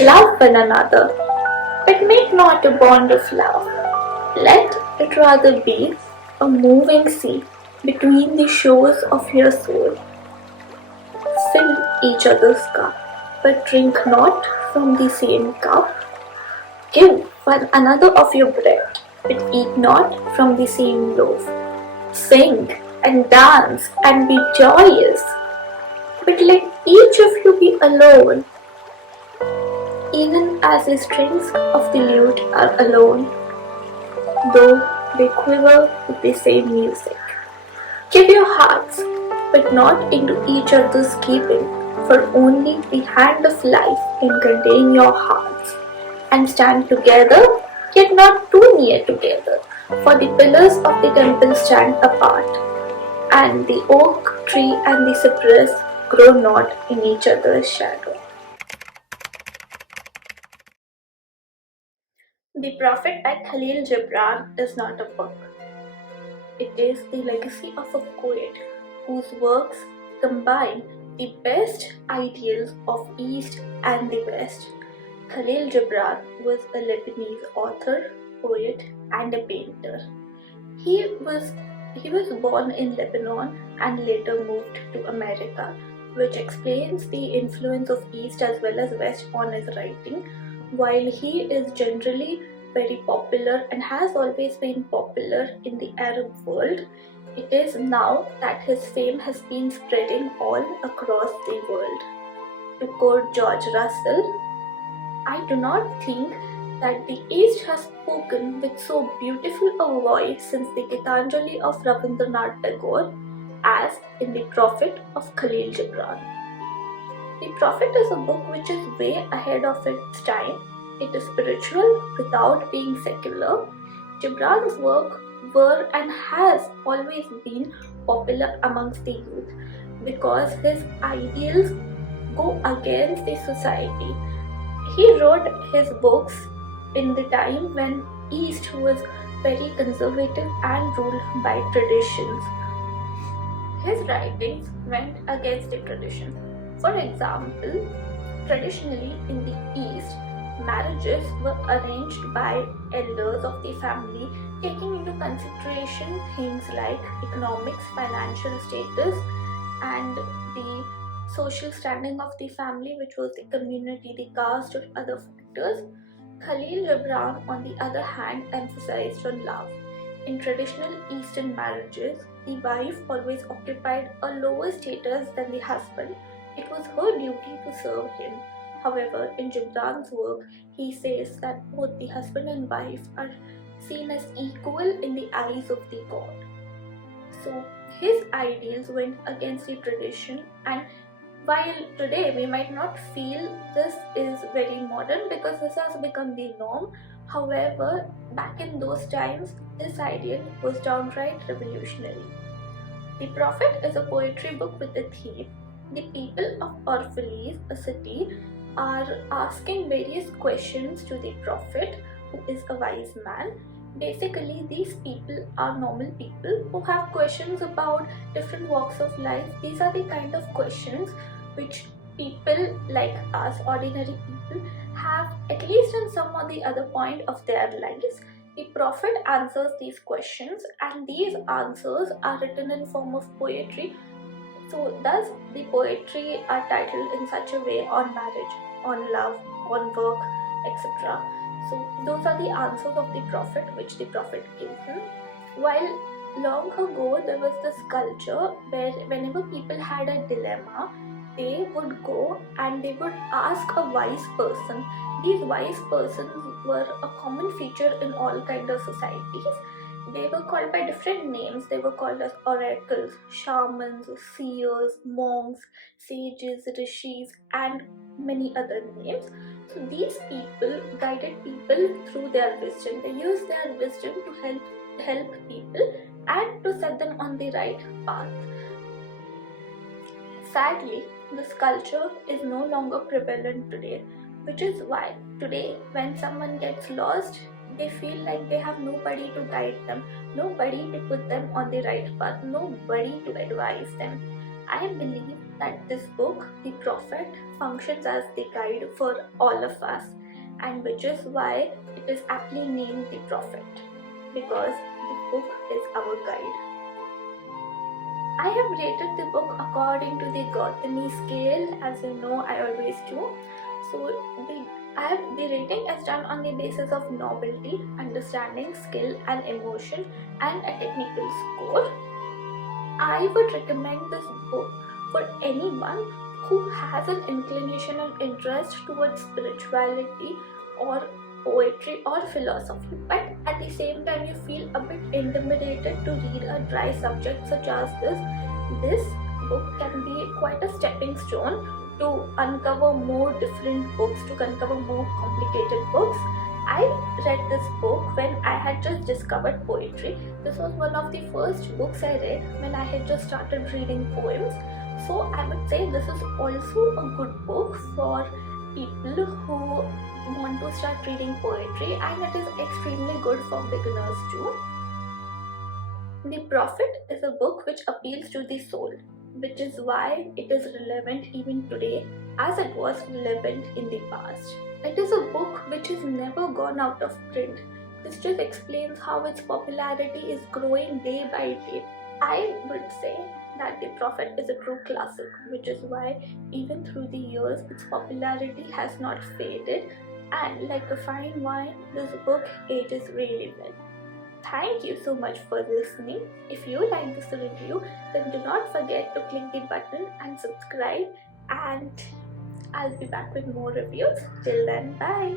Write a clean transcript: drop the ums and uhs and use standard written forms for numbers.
Love one another, but make not a bond of love. Let it rather be a moving sea between the shores of your soul. Fill each other's cup, but drink not from the same cup. Give one another of your bread, but eat not from the same loaf. Sing and dance and be joyous, but let each of you be alone, even as the strings of the lute are alone, though they quiver with the same music. Give your hearts, but not into each other's keeping, for only the hand of life can contain your hearts. And stand together, yet not too near together, for the pillars of the temple stand apart, and the oak tree and the cypress grow not in each other's shadow. The Prophet by Kahlil Gibran is not a book. It is the legacy of a poet whose works combine the best ideals of East and the West. Kahlil Gibran was a Lebanese author, poet, and a painter. He was born in Lebanon and later moved to America, which explains the influence of East as well as West on his writing. While he is generally very popular and has always been popular in the Arab world, it is now that his fame has been spreading all across the world. To quote George Russell, I do not think that the East has spoken with so beautiful a voice since the Gitanjali of Rabindranath Tagore as in The Prophet of Kahlil Gibran. The Prophet is a book which is way ahead of its time. It is spiritual without being secular. Gibran's work were and has always been popular amongst the youth because his ideals go against the society. He wrote his books in the time when East was very conservative and ruled by traditions. His writings went against the tradition. For example, traditionally in the East, marriages were arranged by elders of the family, taking into consideration things like economics, financial status, and the social standing of the family, which was the community, the caste, or other factors. Kahlil Gibran, on the other hand, emphasized on love. In traditional Eastern marriages, the wife always occupied a lower status than the husband. It was her duty to serve him. However, in Gibran's work, he says that both the husband and wife are seen as equal in the eyes of the God. So, his ideals went against the tradition, and while today we might not feel this is very modern because this has become the norm, however, back in those times, this ideal was downright revolutionary. The Prophet is a poetry book with a theme. The people of Orphalese, a city, are asking various questions to the Prophet, who is a wise man. Basically, these people are normal people who have questions about different walks of life. These are the kind of questions which people like us, ordinary people, have at least in some or the other point of their lives. The Prophet answers these questions, and these answers are written in form of poetry. So thus the poetry are titled in such a way on marriage, on love, on work, etc. So those are the answers of the Prophet which the Prophet gives him. While long ago there was this culture where whenever people had a dilemma, they would go and they would ask a wise person. These wise persons were a common feature in all kinds of societies. They were called by different names. They were called as oracles, shamans, seers, monks, sages, rishis, and many other names. So these people guided people through their wisdom. They used their wisdom to help people and to set them on the right path. Sadly, this culture is no longer prevalent today, which is why today when someone gets lost, they feel like they have nobody to guide them, nobody to put them on the right path, nobody to advise them. I believe that this book, The Prophet, functions as the guide for all of us, and which is why it is aptly named The Prophet, because the book is our guide. I have rated the book according to the Gautami scale, as you know I always do. So the rating is done on the basis of novelty, understanding, skill and emotion, and a technical score. I would recommend this book for anyone who has an inclination and interest towards spirituality or poetry or philosophy, but at the same time you feel a bit intimidated to read a dry subject such as this book can be quite a stepping stone to uncover more different books, to uncover more complicated books. I read this book when I had just discovered poetry. This was one of the first books I read when I had just started reading poems. So I would say this is also a good book for people who want to start reading poetry, and it is extremely good for beginners too. The Prophet is a book which appeals to the soul, which is why it is relevant even today as it was relevant in the past. It is a book which has never gone out of print. This just explains how its popularity is growing day by day. I would say that The Prophet is a true classic, which is why even through the years its popularity has not faded, and like a fine wine, this book ages really well. Thank you so much for listening. If you like this review, then do not forget to click the button and subscribe, and I'll be back with more reviews. Till then, bye.